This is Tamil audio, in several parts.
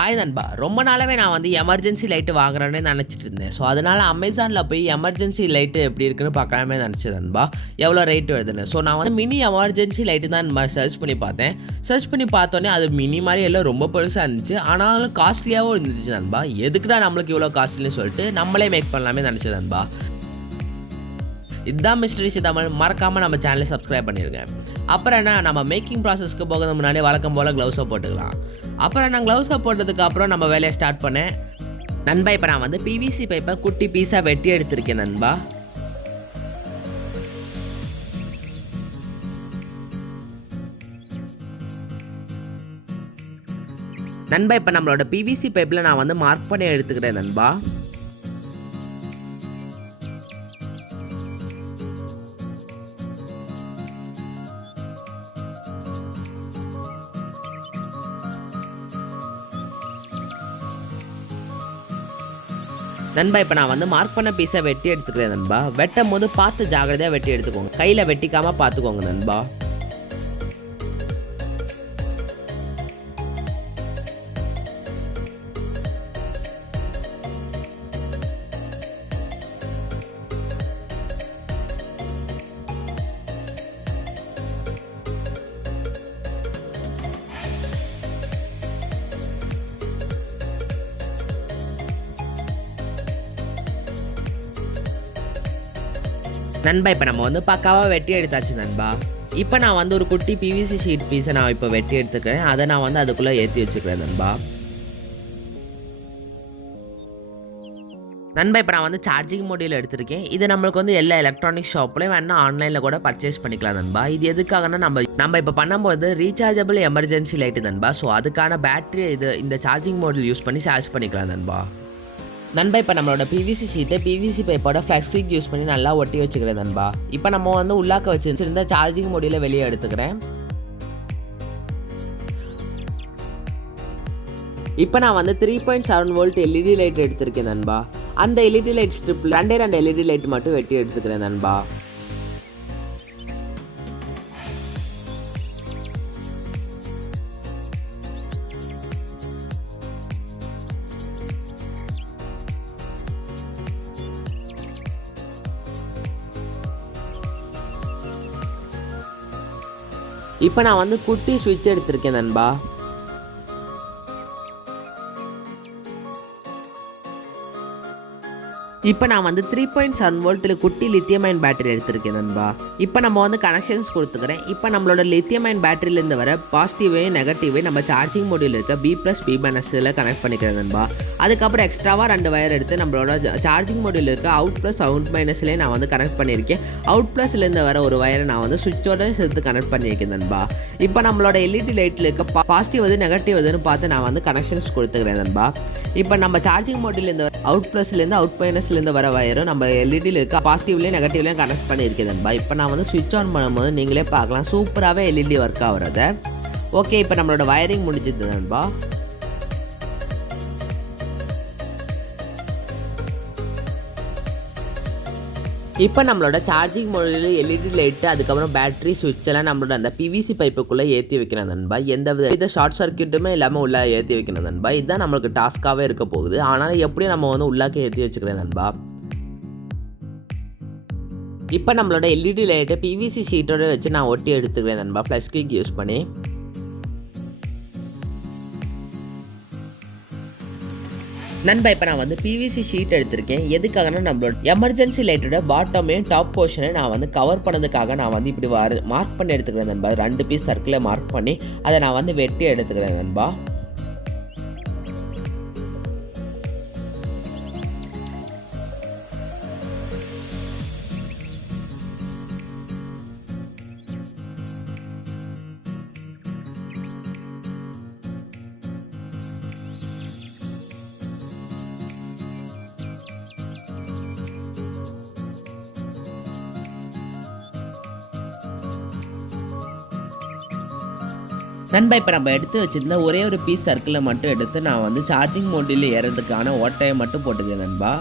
ஹாய் நண்பா, ரொம்ப நாளாவே நான் வந்து எமர்ஜென்சி லைட்டு வாங்குறேன்னு நினச்சிட்டு இருந்தேன். ஸோ அதனால் அமேசானில் போய் எமர்ஜென்சி லைட்டு எப்படி இருக்குன்னு பார்க்கலாமே நினச்சேன் நண்பா. எவ்வளோ ரேட்டு வருதுன்னு. ஸோ நான் வந்து மினி எமர்ஜென்சி லைட்டு தான் நண்பா சர்ச் பண்ணி பார்த்தேன். சர்ச் பண்ணி பார்த்தோன்னே அது மினி மாதிரி எல்லாம் ரொம்ப பெருசாக இருந்துச்சு. ஆனாலும் காஸ்ட்லியாகவும் இருந்துச்சு நண்பா. எதுக்குடா நம்மளுக்கு இவ்வளோ காஸ்ட்லின்னு சொல்லிட்டு நம்மளே மேக் பண்ணலாமே நினச்சேன் நண்பா. இதுதான் மிஸ்டரி தமிழ். மறக்காமல் நம்ம சேனலை சப்ஸ்கிரைப் பண்ணிடுங்க. அப்புறம் என்ன, நம்ம மேக்கிங் ப்ராசஸ்க்கு போகிறது முன்னாடி வழக்கம் போல் க்ளவுஸை போட்டுக்கலாம். அப்புறம் நான் க்ளவுஸை போட்டதுக்கு அப்புறம் நம்ம வேலையை ஸ்டார்ட் பண்ணேன் நண்பா. இப்போ நான் வந்து பிவிசி பைப்பை குட்டி பீஸாக வெட்டி எடுத்திருக்கேன் நண்பா. நண்பா இப்போ நம்மளோட பிவிசி பைப்பில் நான் வந்து மார்க் பண்ணி எடுத்துக்கிறேன் நண்பா. நண்பா இப்போ நான் வந்து மார்க் பண்ண பீஸை வெட்டி எடுத்துக்கிறேன் நண்பா. வெட்டும் போது பார்த்து ஜாகிரதையாக வெட்டி எடுத்துக்கோங்க. கையில் வெட்டிக்காமல் பார்த்துக்கோங்க நண்பா. நண்பா இப்போ நம்ம வந்து பக்காவாக வெட்டி எடுத்தாச்சு நண்பா. இப்போ நான் வந்து ஒரு குட்டி பிவிசி ஷீட் பீஸை நான் இப்போ வெட்டி எடுத்துக்கிறேன். அதை நான் வந்து அதுக்குள்ளே ஏற்றி வச்சுக்கிறேன் நண்பா. நண்பா இப்போ நான் வந்து சார்ஜிங் மொடியூல் எடுத்திருக்கேன். இது நம்மளுக்கு வந்து எல்லா எலக்ட்ரானிக் ஷாப்லேயும் வேணா ஆன்லைனில் கூட பர்ச்சேஸ் பண்ணிக்கலாம் நண்பா. இது எதுக்காகனா நம்ம இப்போ பண்ணும்போது ரீசார்ஜபிள் எமர்ஜென்சி லைட்டு நண்பா. ஸோ அதுக்கான பேட்டரி இந்த சார்ஜிங் மோடியூல் யூஸ் பண்ணி சார்ஜ் பண்ணிக்கலாம் நண்பா. நண்பா இப்போ நம்மளோட பிவிசி ஷீட்டை பிவிசி பைப்போட ஃப்ளெக்ஸ் கிளிக் யூஸ் பண்ணி நல்லா ஒட்டி வச்சுக்கிறேன் நண்பா. இப்போ நம்ம வந்து உள்ளாக்க வச்சுருந்த சார்ஜிங் மொடியூலை வெளியே எடுத்துக்கிறேன். இப்போ நான் வந்து 3.7 வோல்ட் எல்இடி லைட் எடுத்திருக்கேன் நண்பா. அந்த எல்இடி லைட் ஸ்ட்ரிப்பில் 2 எல்இடி லைட் மட்டும் வெட்டி எடுத்துக்கிறேன் நண்பா. இப்போ நான் வந்து குட்டி சுவிட்ச் எடுத்திருக்கேன் நண்பா. இப்போ நான் வந்து 3.7 வோல்ட்டில் குட்டி லித்தியம் அயன் பேட்டரி எடுத்திருக்கேன் நண்பா. இப்போ நம்ம வந்து கனெக்ஷன்ஸ் கொடுத்துக்கிறேன். இப்போ நம்மளோட லித்தியம் அயன் பேட்டரியிலேருந்து வர பாசிட்டிவையும் நெகட்டிவையும் நம்ம சார்ஜிங் மோடியில் இருக்க B+B- கனெக்ட் பண்ணிக்கிறேன் நண்பா. அதுக்கப்புறம் எக்ஸ்ட்ராவாக 2 வயர் எடுத்து நம்மளோட சார்ஜிங் மோடியில் இருக்க அவுட்+, நான் வந்து கனெக்ட் பண்ணியிருக்கேன். அவுட்லேருந்து வர ஒரு வயரை நான் வந்து சுவிட்சோட சேர்த்து கனெக்ட் பண்ணியிருக்கேன் நண்பா. இப்போ நம்மளோட எல்இடி லைட்டில் இருக்க பாசிட்டிவ் எது நெகட்டிவ் எதுன்னு பார்த்து நான் வந்து கனெக்ஷன்ஸ் கொடுத்துக்கிறேன் நண்பா. இப்போ நம்ம சார்ஜிங் மோடியிலேருந்து அவுட்+, வர வயரும் நம்ம எல்இடியில் இருக்க பாசிட்டிவ்லையும் நெகட்டிவ்லையும் கனெக்ட் பண்ணியிருக்கேன் நண்பா. இப்போ நான் வந்து சுவிட்ச் ஆன் பண்ணும்போது நீங்களே பார்க்கலாம் சூப்பராகவே எல்இடி ஒர்க் ஆகிறத. ஓகே இப்போ நம்மளோட வயரிங் முடிஞ்சிது நண்பா. இப்போ நம்மளோட சார்ஜிங் மோடியில் எல்இடி லைட்டு அதுக்கப்புறம் பேட்டரி சுவிட்ச் எல்லாம் நம்மளோட அந்த பிவிசி பைப்புக்குள்ளே ஏற்றி வைக்கணும் நண்பா. எந்த வித ஷார்ட் சர்க்கியூட்டுமே இல்லாமல் உள்ளே ஏற்றி வைக்கணும் நண்பா. இதுதான் நம்மளுக்கு டாஸ்க்காகவே இருக்க போகுது. ஆனால் எப்படியும் நம்ம வந்து உள்ளாக்க ஏற்றி வச்சுக்கிறேன் நண்பா. இப்போ நம்மளோட எல்இடி லைட்டை பிவிசி ஷீட்டோட வச்சு நான் ஒட்டி எடுத்துக்கிறேன் நண்பா, ஃப்ளஷ் கிக் யூஸ் பண்ணி. நண்பா இப்போ நான் வந்து பிவிசி ஷீட் எடுத்திருக்கேன். எதுக்காகனா நம்மளோட எமர்ஜென்சி லைட்டோட பாட்டமையும் டாப் போர்ஷனை நான் வந்து கவர் பண்ணதுக்காக நான் வந்து இப்படி மார்க் பண்ணி எடுத்துக்கிறேன் நண்பா. 2 பீஸ் சர்க்கிளை மார்க் பண்ணி அதை நான் வந்து வெட்டி எடுத்துக்கிறேன் நண்பா. நண்பா இப்போ நம்ம எடுத்து வச்சுருந்த ஒரே ஒரு பீஸ் சர்க்கிளை மட்டும் எடுத்து நான் வந்து சார்ஜிங் மோடியில் ஏறதுக்கான ஓட்டையை மட்டும் போட்டுக்கிறேன் நண்பா.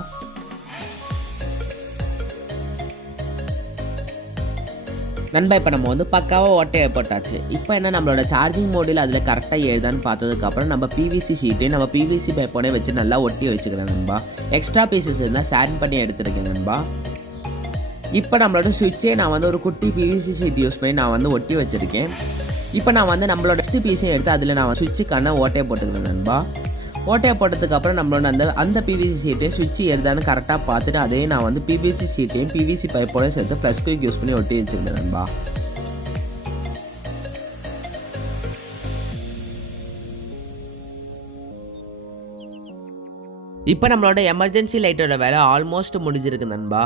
நண்பா இப்போ நம்ம வந்து பக்காவாக ஓட்டையை போட்டாச்சு. இப்போ என்ன நம்மளோட சார்ஜிங் மோடில் அதில் கரெக்டாக ஏறுதான்னு பார்த்ததுக்கப்புறம் நம்ம பிவிசி ஷீட்டையும் நம்ம பிவிசி பைப்போனே வச்சு நல்லா ஒட்டி வச்சுக்கிறேன் நண்பா. எக்ஸ்ட்ரா பீசஸ் இருந்தால் சேட் பண்ணி எடுத்துருக்கேன் நண்பா. இப்போ நம்மளோட சுவிட்சே நான் வந்து ஒரு குட்டி பிவிசி ஷீட் யூஸ் பண்ணி நான் வந்து ஒட்டி வச்சுருக்கேன். இப்போ நான் வந்து நம்மளோட நெக்ஸ்ட் பீஸையும் எடுத்து அதில் நான் சுவிட்சுக்கான ஓட்டையை போட்டுக்கிறேன் நண்பா. ஓட்டையை போட்டதுக்கப்புறம் நம்மளோட அந்த பிவிசி ஷீட்டை சுவிட்ச் ஏறுதான்னு கரெக்டாக பார்த்துட்டு அதே நான் வந்து பிவிசி ஷீட்டையும் பிவிசி பைப்போட சேர்த்து ஃப்ளஷ் குயிக் யூஸ் பண்ணி ஒட்டி வச்சுக்கிறேன் நண்பா. இப்போ நம்மளோட எமர்ஜென்சி லைட்டோட வேலை ஆல்மோஸ்ட் முடிஞ்சிருக்கு நண்பா.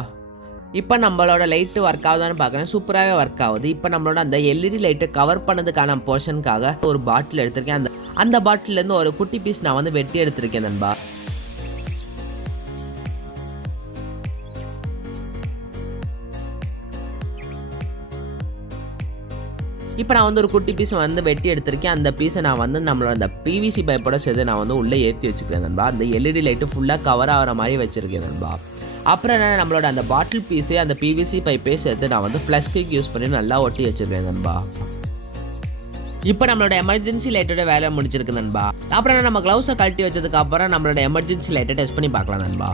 இப்போ நம்மளோட லைட்டு ஒர்க் ஆகுதான்னு பார்க்குறேன். சூப்பராகவே ஒர்க் ஆகுது. இப்போ நம்மளோட அந்த எல்இடி லைட்டை கவர் பண்ணதுக்கான போர்ஷனுக்காக ஒரு பாட்டில் எடுத்திருக்கேன். அந்த பாட்டிலேருந்து ஒரு குட்டி பீஸ் நான் வந்து வெட்டி எடுத்திருக்கேன் நண்பா. இப்போ நான் வந்து ஒரு குட்டி பீஸ் வந்து வெட்டி எடுத்திருக்கேன். அந்த பீஸை நான் வந்து நம்மளோட அந்த பிவிசி பைப்போட சேர்த்து நான் வந்து உள்ளே ஏற்றி வச்சுக்கிறேன் நண்பா. அந்த எல்இடி லைட்டு ஃபுல்லாக கவர் ஆகிற மாதிரி வச்சுருக்கேன் நண்பா. அப்புறம் என்ன நம்மளோட அந்த பாட்டில் பீஸே அந்த பிவிசி பைப்பே சேர்த்து நான் வந்து ஃப்ளஷ் குயிக் யூஸ் பண்ணி நல்லா ஒட்டி வச்சுருக்கேன் நண்பா. இப்போ நம்மளோட எமர்ஜென்சி லைட்டோட வேலை முடிச்சிருக்கு நண்பா. அப்புறம் நம்ம க்ளவுஸை கழட்டி வச்சதுக்கு அப்புறம் நம்மளோட எமர்ஜென்சி லைட்டை டெஸ்ட் பண்ணி பார்க்கலாம் நண்பா.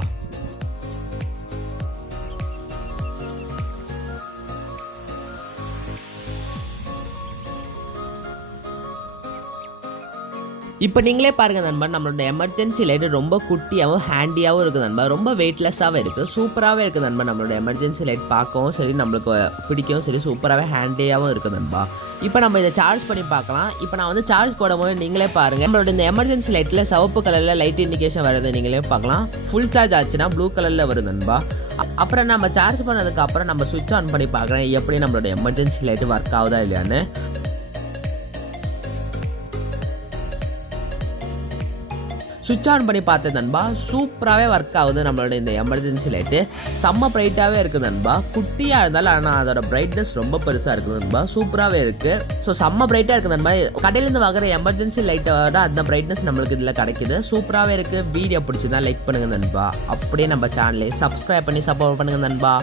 இப்போ நீங்களே பாருங்கள் நண்பா, நம்மளோட எமர்ஜென்சி லைட்டு ரொம்ப குட்டியாகவும் ஹேண்டியாகவும் இருக்குது நண்பா. ரொம்ப வெயிட்லெஸ்ஸாகவும் இருக்குது, சூப்பராகவே இருக்குது நண்பா. நம்மளோட எமர்ஜென்சி லைட் பார்க்கவும் சரி, நம்மளுக்கு பிடிக்கவும் சரி, சூப்பராகவே ஹேண்டியாகவும் இருக்குது நண்பா. இப்போ நம்ம இதை சார்ஜ் பண்ணி பார்க்கலாம். இப்போ நான் வந்து சார்ஜ் போடும்போது நீங்களே பாருங்கள், நம்மளோட இந்த எமர்ஜென்சி லைட்டில் சிவப்பு கலரில் லைட் இண்டிகேஷன் வருது, நீங்களே பார்க்கலாம். ஃபுல் சார்ஜ் ஆச்சுன்னா ப்ளூ கலரில் வரும் நண்பா. அப்புறம் நம்ம சார்ஜ் பண்ணதுக்கப்புறம் நம்ம சுவிட்ச் ஆன் பண்ணி பார்க்குறேன் எப்படி நம்மளோட எமர்ஜென்சி லைட்டு ஒர்க் ஆகுதா இல்லையான்னு. சுவிட்ச் ஆன் பண்ணி பார்த்தேன் நண்பா. சூப்பராகவே ஒர்க் ஆகுது நம்மளோட இந்த எமர்ஜென்சி லைட்டு. செம்ம பிரைட்டாகவே இருக்குது நண்பா. குட்டியாக இருந்தாலும் ஆனால் அதோட பிரைட்னஸ் ரொம்ப பெருசாக இருக்குது நண்பா. சூப்பராகவே இருக்குது. ஸோ செம்ம பிரைட்டாக இருக்குது நண்பா. கடையிலேருந்து வாங்குற எமர்ஜென்சி லைட்டோட அந்த பிரைட்னஸ் நம்மளுக்கு இதில் கிடைக்குது. சூப்பராகவே இருக்குது. வீடியோ பிடிச்சிருந்தா லைக் பண்ணுங்கள் நண்பா. அப்படியே நம்ம சேனலை சப்ஸ்கிரைப் பண்ணி சப்போர்ட் பண்ணுங்கள் நண்பா.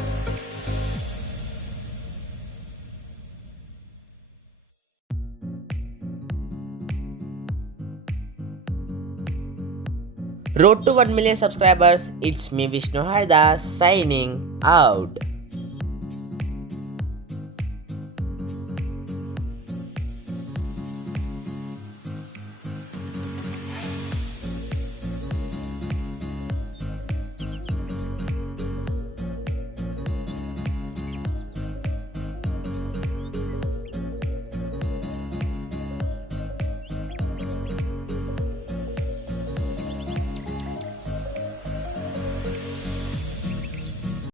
Road to 1 million subscribers. It's me Vishnu Hardas signing out.